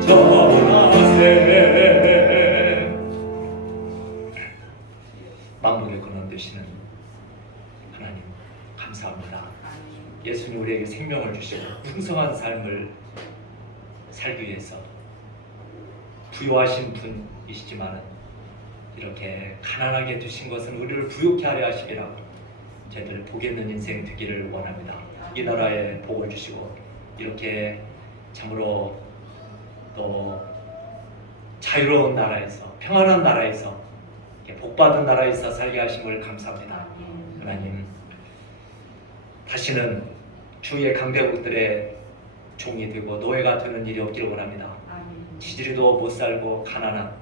전하세. 만국의 근원 되시는 하나님 감사합니다. 예수님 우리에게 생명을 주시고 풍성한 삶을 살기 위해서 부요하신 분이시지만 이렇게 가난하게 두신 것은 우리를 부욕케 하려 하심이라고 저희들 복 있는 인생 되기를 원합니다. 이 나라에 복을 주시고 이렇게 참으로 또 자유로운 나라에서 평안한 나라에서 복받은 나라에서 살게 하심을 감사합니다. 하나님 다시는 주의 강대국들의 종이 되고 노예가 되는 일이 없기를 원합니다. 지지리도 못 살고 가난한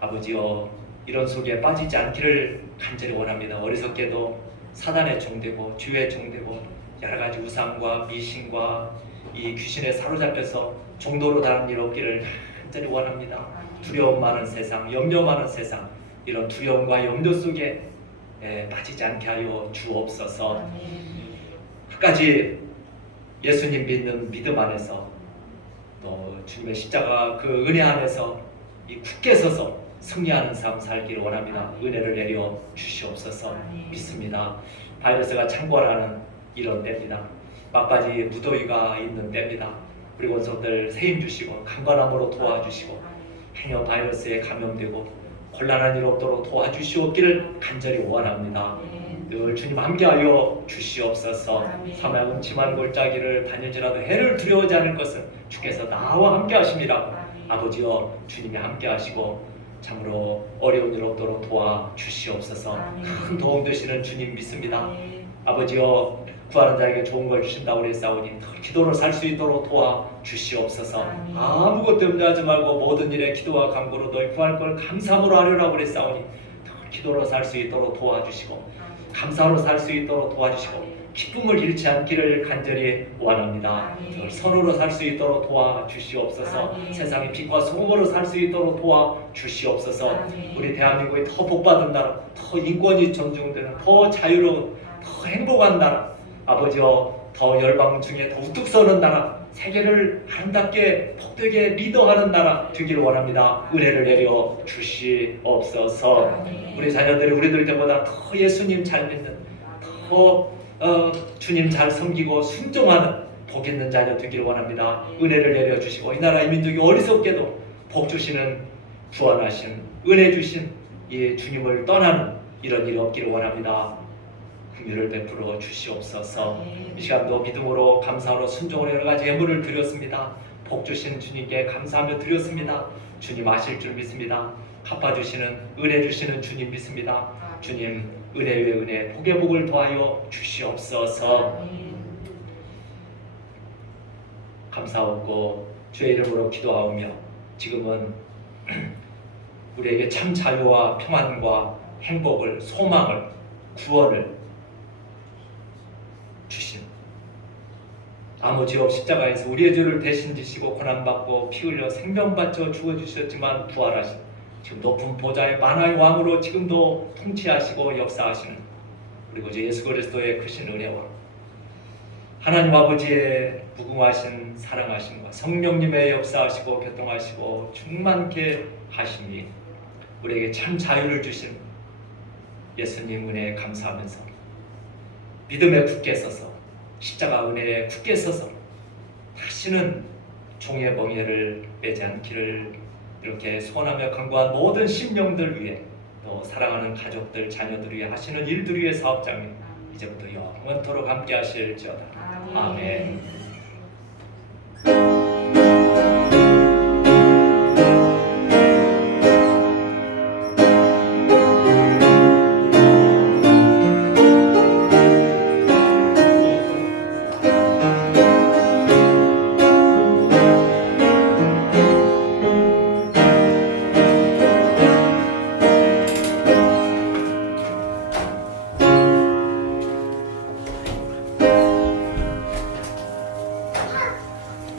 아버지여 이런 속에 빠지지 않기를 간절히 원합니다. 어리석게도 사단의 종되고 주의 종되고 여러 가지 우상과 미신과 이 귀신에 사로잡혀서 종도로 다는 일 없기를 간절히 원합니다. 두려움 많은 세상, 염려 많은 세상, 이런 두려움과 염려 속에 빠지지 않게 하여 주옵소서. 끝까지 예수님 믿는 믿음 안에서 또 주님의 십자가 그 은혜 안에서 이 굳게 서서 승리하는 삶 살기를 원합니다. 은혜를 내려 주시옵소서. 믿습니다. 바이러스가 창궐하는 이런 때입니다. 막바지 무더위가 있는 때입니다. 우리 권속들 세임 주시고 강건함으로 도와주시고 행여 바이러스에 감염되고 곤란한 일 없도록 도와주시옵기를 간절히 원합니다. 늘 주님 함께하여 주시옵소서. 사망 음침한 골짜기를 다닐지라도 해를 두려워하지 않을 것은 주께서 나와 함께하심이라. 아버지여 주님이 함께하시고 참으로 어려운 일 없도록 도와주시옵소서. 큰 도움 되시는 주님 믿습니다. 아버지여 구하는 자에게 좋은 걸 주신다고 그랬사오니 기도로 살 수 있도록 도와주시옵소서. 아무것도 염려하지 말고 모든 일에 기도와 간구로 너희 구할 걸 감사함으로 하려고 그랬사오니 기도로 살 수 있도록 도와주시고 감사로 살 수 있도록 도와주시고 기쁨을 잃지 않기를 간절히 원합니다. 선으로 살 수 있도록 도와주시옵소서. 세상의 빛과 소금으로 살 수 있도록 도와주시옵소서. 우리 대한민국이 더 복받은 나라, 더 인권이 존중되는, 더 자유로운, 더 행복한 나라, 아버지여 더 열방 중에 더 우뚝 서는 나라, 세계를 아름답게 복되게 리더하는 나라 되기를 원합니다. 은혜를 내려 주시옵소서. 우리 자녀들이 우리들 때보다 더 예수님 잘 믿는, 더 주님 잘 섬기고 순종하는 복 있는 자녀 되기를 원합니다. 은혜를 내려 주시고 이 나라의 민족이 어리석게도 복 주시는 구원하신 은혜 주신 이 주님을 떠나는 이런 일이 없기를 원합니다. 긍휼을 베풀어 주시옵소서. 이 시간도 믿음으로 감사로 순종으로 여러 가지 예물을 드렸습니다. 복 주신 주님께 감사하며 드렸습니다. 주님 아실 줄 믿습니다. 갚아주시는 은혜 주시는 주님 믿습니다. 주님 은혜 위에 은혜, 복의 복을 더하여 주시옵소서. 감사하고 주의 이름으로 기도하오며 지금은 우리에게 참 자유와 평안과 행복을, 소망을, 구원을 주신 아무 죄 없이 십자가에서 우리의 죄를 대신 지시고 고난받고 피 흘려 생명 바쳐 죽어주셨지만 부활하신 지금 높은 보좌의 만화의 왕으로 지금도 통치하시고 역사하시는 그리고 예수 그리스도의 크신 은혜와 하나님 아버지의 무궁하신 사랑하심과 성령님의 역사하시고 교통하시고 충만케 하심이 우리에게 참 자유를 주신 예수님 은혜에 감사하면서 믿음에 굳게 서서 십자가 은혜에 굳게 서서 다시는 종의 멍에를 빼지 않기를 이렇게 소원하며 간구한 모든 심령들 위해, 또 사랑하는 가족들, 자녀들 위해 하시는 일들 위해 사업장님 이제부터 영원토록 함께 하실지어다. 아멘.